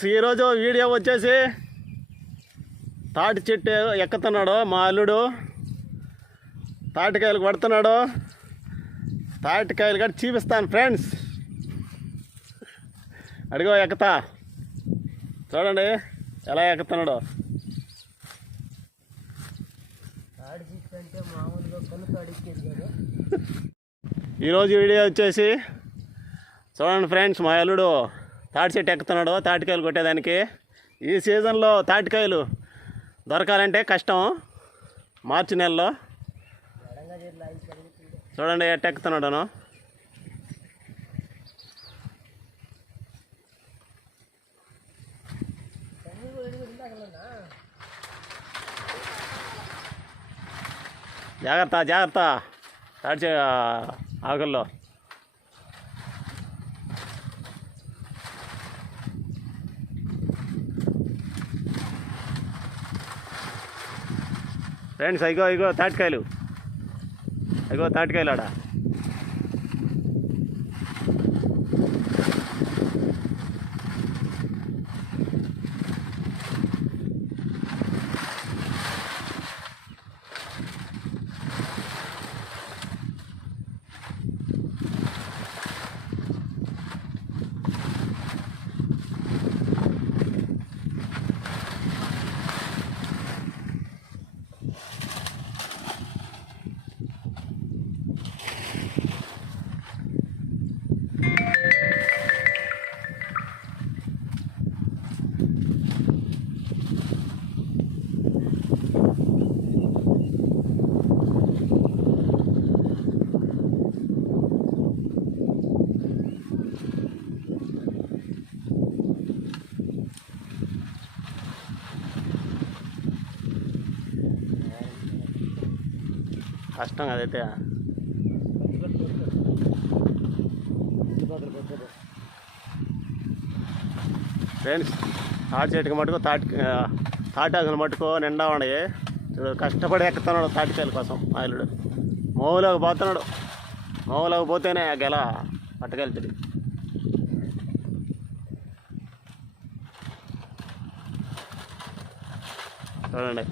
Friends ఈరోజు video వచ్చేసి తాటి చెట్టు ఎక్కుతున్నాడు మా అల్లుడు. తాటికాయలు కొడుతున్నాడు తాటికాయలు కూడా చూపిస్తాను ఫ్రెండ్స్ అడిగో ఎక్కుతా. చూడండి ఎలా ఎక్కుతున్నాడు. ఈరోజు వీడియో వచ్చేసి చూడండి ఫ్రెండ్స్ మా అల్లుడు. తాటి చెట్టు ఎక్కుతున్నాడు తాటికాయలు కొట్టేదానికి. ఈ సీజన్లో తాటికాయలు దొరకాలంటే కష్టం మార్చి నెలలో. చూడండి ఎట్టెక్కుతున్నాడను జాగ్రత్త జాగ్రత్త. తాడిచే ఆకుల్లో. ఫ్రెండ్స్ అయిగో ఇగో తాటికాయలు. అయిగో తాటికాయలు ఆడ. కష్టం అదైతే ఫ్రెండ్స్ తాటి చెట్టుకి మటుకు తాటి తాటాకులు మటుకు నిండా ఉన్నాయి. చూడు కష్టపడి ఎక్కుతున్నాడు తాటికాయల కోసం ఆయిలుడు మోవులోకి పోతున్నాడు. మోవులోకి పోతేనే ఆ గెల పట్టుకెళ్తాడు చూడండి.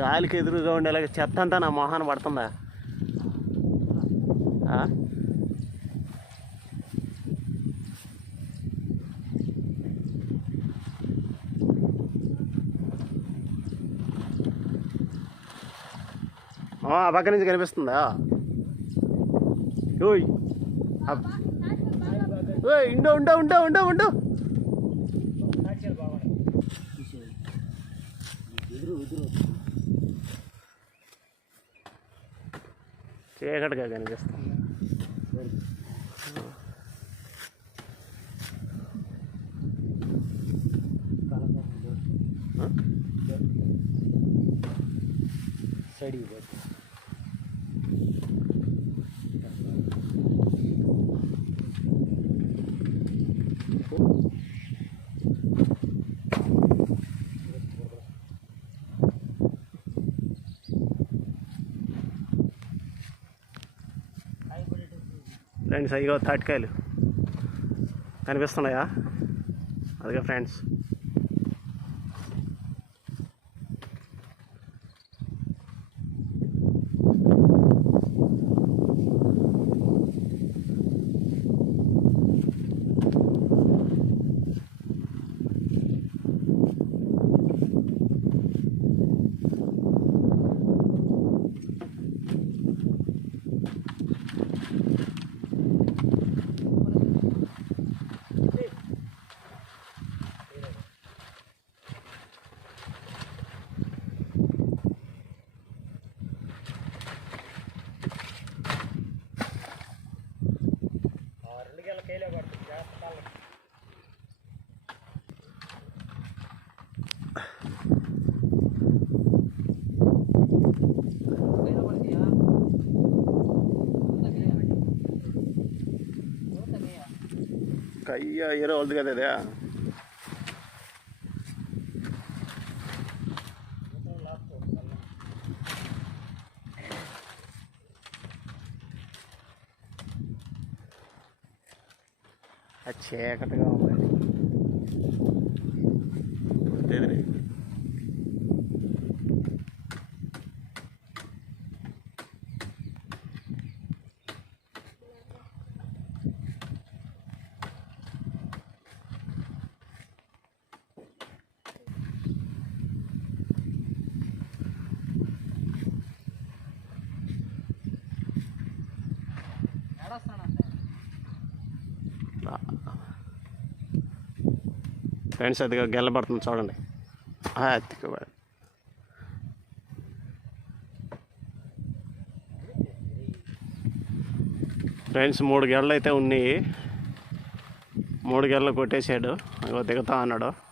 గాలికి ఎదురుగా ఉండేలాగా చెత్త అంతా నా మొహాన పడుతుందా? ఆ? పక్క నుంచి కనిపిస్తుందా? ఓయ్ ఓయ్ ఉండు ఉండు ఉండు ఉండు ఉండు. ఎదురు ఎదురు చీకటిగా కనిపిస్తుంది ఆ? ఫ్రెండ్స్ అయ్యో తాటికాయలు కనిపిస్తున్నాయా? అదిగా ఫ్రెండ్స్. కయ్య ఏరో వద్దు కదా ఇదే అది చీకటిగా ఉంది తెలియదు ఫ్రెండ్స్ అదిగా గెల్లబడుతుంది చూడండి. ఆ, ఫ్రెండ్స్ మూడు గెళ్ళు అయితే ఉన్నాయి. మూడు గెళ్ళు కొట్టేసాడు. అగో దిగుతా అన్నాడు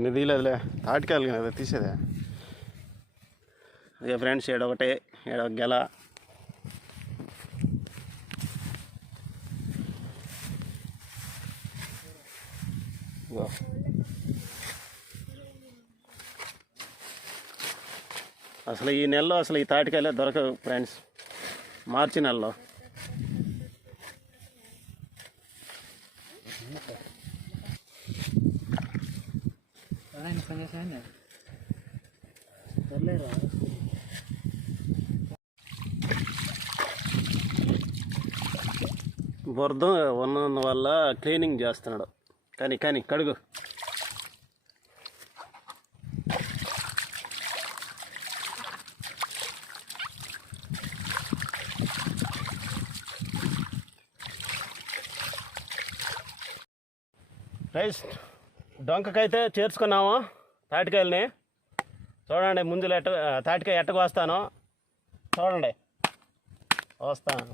నేను తీయలేదులే. తాటికాయలు కదా తీసేదే. అదే ఫ్రెండ్స్ ఏడొకటే ఏడొక గెల. అసలు ఈ నెలలో అసలు ఈ తాటికాయలే దొరకవు ఫ్రెండ్స్. మార్చి నెలలో. పని ఉన్న వల్ల క్లీనింగ్ చేస్తున్నాడు. కానీ కానీ కడుగు. రైస్ డొంకకైతే చేర్చుకున్నాము తాటికాయలని చూడండి ముందులో ఎట్ట తాటికాయ ఎట్టకు వస్తాను చూడండి. వస్తాను.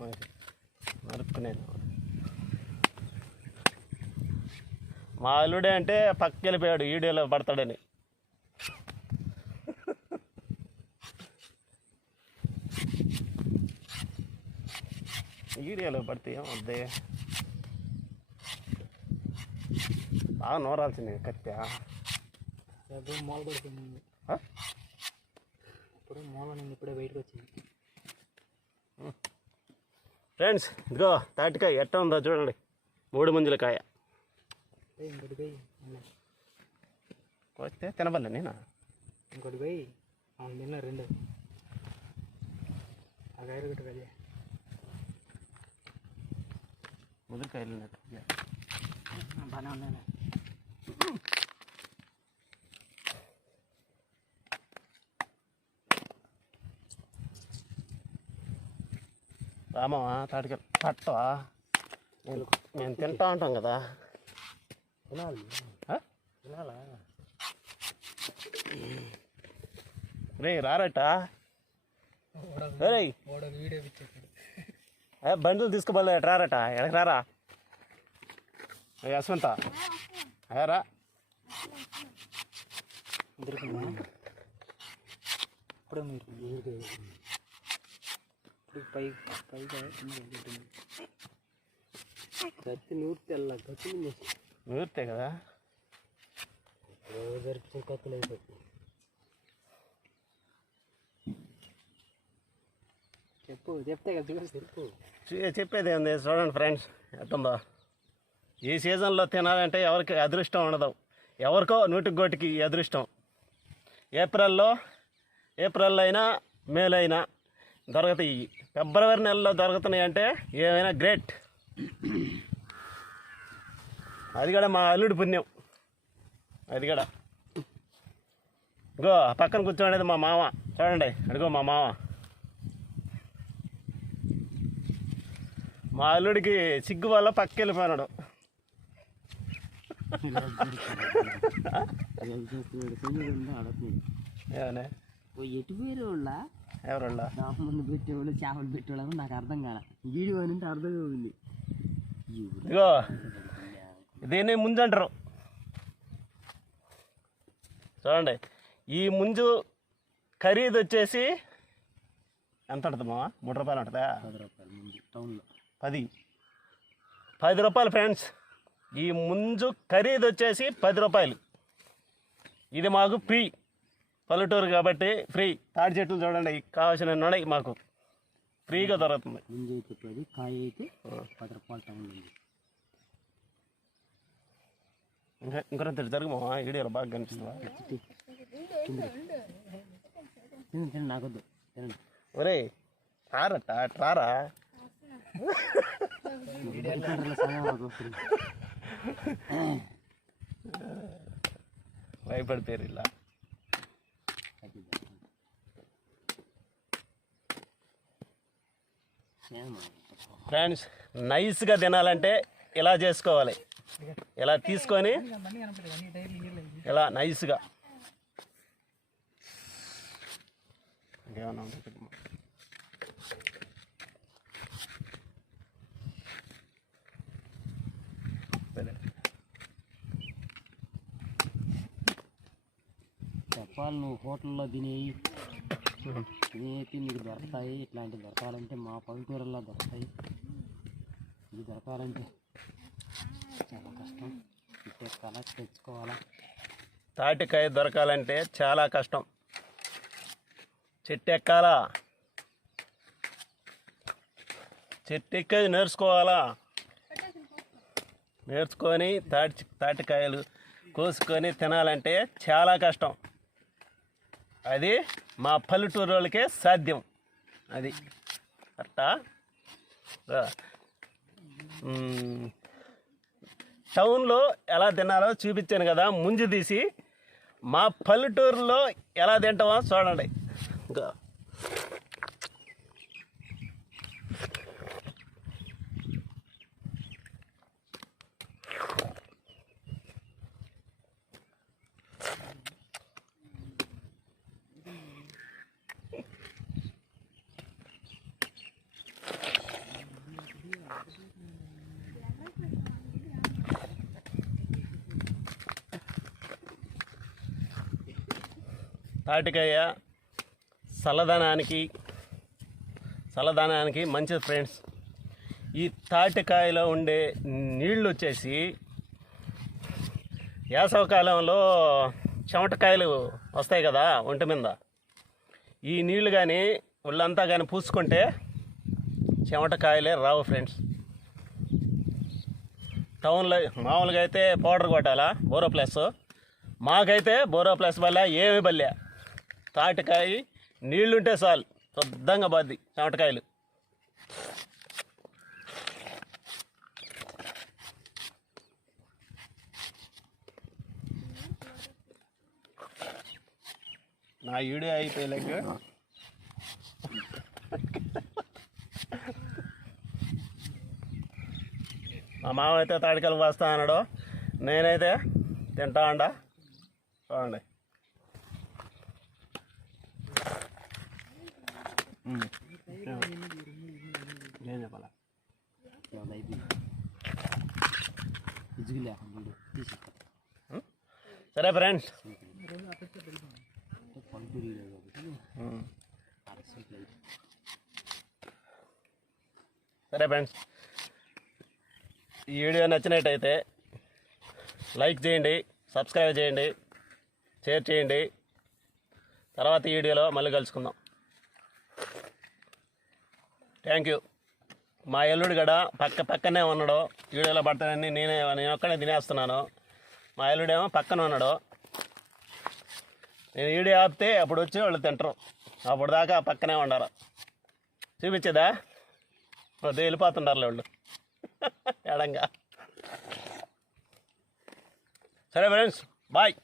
నరుక్కునేది మా అల్లుడే అంటే పక్కకి వెళ్ళిపోయాడు వీడియోలో పడతాడని. వీడియోలో పడితే ఏమవుద్ది? బాగా నోరాల్సింది కత్తి. ఫ్రెండ్స్ ఇదిగో తాటికాయ ఎట్ట ఉందో చూడండి. మూడు ముంజల కాయ. వస్తే తినబల్లే నేను. ఇంకోటి పోయి అవును నిన్న రెండు. ఆ గైరు ఒకటి వెళ్ళి ముదిరికాయలు బాగానే ఉన్నాయి. రామా తాటికాయలు పట్టవా? నేను మేము తింటా ఉంటాం కదా. తినాలి? తినాలా? రే రారట రే బండ్లు తీసుకోబోలే రారట ఎడకి రారా? యశ్వంత. ఏ, రా. దొరికిందా ఇప్పుడు మీరు పై పైగా కత్తి నూరితే కదా? దొరికిన కత్తులు అయిపోతుంది చెప్పు చెప్తే కదా చెప్పు. చెప్పేది ఏంది? చూడండి ఫ్రెండ్స్ ఎట్టుందో ఈ సీజన్లో తినాలంటే ఎవరికి అదృష్టం ఉండదు. ఎవరికో నూటికి గోటికి అదృష్టం. ఏప్రిల్లో ఏప్రిల్లో అయినా మేలైనా దొరుకుతాయి. ఫిబ్రవరి నెలలో దొరుకుతున్నాయి అంటే ఏమైనా గ్రేట్. అది కూడా మా అల్లుడి పుణ్యం. అది కూడా. ఇగో ఆ పక్కన కూర్చోండి మా మామ. చూడండి అడుగో మా మామ. మా అల్లుడికి సిగ్గు వల్ల పక్కకి వెళ్ళిపోయినాడు. ఏమనే? ఎటు వేరే వాళ్ళ ఎవరల్లా ముందు పెట్టేవాళ్ళు చేపలు పెట్టేవాళ్ళు నాకు అర్థం కాల. వీడియో అంటే అర్థమే ఉంది ఇగో దీన్ని ముంజు అంటారు. చూడండి ఈ ముంజు ఖరీదు వచ్చేసి ఎంత ఉంటుంది మామ? మూడు రూపాయలు ఉంటుందా? పది రూపాయలు ముందు టౌన్లో. పది. పది రూపాయలు ఫ్రెండ్స్. ఈ ముంజు ఖరీదు వచ్చేసి పది రూపాయలు. ఇది మాకు ఫ్రీ. పల్లెటూరు కాబట్టి ఫ్రీ. తాడి చెట్లు చూడండి కావాల్సిన ఉన్నాయి మాకు ఫ్రీగా దొరుకుతుంది. ముందు అయితే పది కాయ అయితే పది రూపాయలు టౌన్లో ఉంది ఇంకా ఇంకొంత జరుగు మా వీడియోలో బాగా కనిపిస్తుందా. తినండి తినండి నాకొద్దు. తినండి ఒరే రారట రారా. భయపడిపోయారు ఇలా అది బాగుంది. ఏమో. ఫ్రెండ్స్ నైస్గా తినాలంటే ఇలా చేసుకోవాలి. ఇలా తీసుకొని ఇలా నైస్గా చెప్పాలి నువ్వు హోటల్లో తినేవి తినేవి నీకు దొరకాయి ఇట్లాంటివి దొరకాలంటే మా పల్లెటూరులో దొరుకుతాయి. ఇవి దొరకాలంటే చాలా కష్టం. ఇప్పుడు కళ తెచ్చుకోవాలా? తాటికాయ దొరకాలంటే చాలా కష్టం. చెట్టు ఎక్కాలా చెట్టు ఎక్కేది నేర్చుకోవాలా? నేర్చుకొని తాటి తాటికాయలు కోసుకొని తినాలంటే చాలా కష్టం. అది మా పల్లెటూరు వాళ్ళకే సాధ్యం. అది. అట్టా టౌన్లో ఎలా తినాలో చూపించాను కదా ముంజు తీసి మా పల్లెటూరులో ఎలా తింటామో చూడండి. ఇంకా తాటికాయ చల్లదనానికి చల్లదనానికి మంచిది ఫ్రెండ్స్ ఈ తాటికాయలో ఉండే నీళ్ళు వచ్చేసి వేసవకాలంలో చెమటకాయలు వస్తాయి కదా ఒంటి మీద. ఈ నీళ్ళు కానీ ఒళ్ళంతా కానీ పూసుకుంటే చెమటకాయలే రావు ఫ్రెండ్స్ టౌన్లో మామూలుగా అయితే పౌడర్ కొట్టాలా? బోరో ప్లస్ మాకైతే బోరో ప్లస్ వల్ల ఏమి బల్లే తాటికాయ నీళ్ళుంటే చాలు. శుద్ధంగా బాద్ది చెమటకాయలు నా వీడియో అయిపోయలేక మా మామ అయితే తాడికలు వస్తా అన్నాడు. నేనైతే తింటా అండా. చూడండి. చెప్పాలా సరే ఫ్రెండ్స్. సరే ఫ్రెండ్స్. ఈ వీడియో నచ్చినట్టయితే లైక్ చేయండి సబ్స్క్రైబ్ చేయండి షేర్ చేయండి. తర్వాత ఈ వీడియోలో మళ్ళీ కలుసుకుందాం. Thank you. మా ఎల్లుడు గడ పక్క పక్కనే ఉన్నాడు. వీడియోలో పడతానని నేనే నేను ఒక్కనే తినేస్తున్నాను. మా ఎల్లుడేమో పక్కన ఉన్నాడు. నేను వీడియో ఆపితే అప్పుడు వచ్చి వాళ్ళు తింటారు. అప్పుడు దాకా పక్కనే ఉండరు చూపించేదా? వద్దు వెళ్ళిపోతుండారు వాళ్ళు. ఎడంగా సరే ఫ్రెండ్స్ బాయ్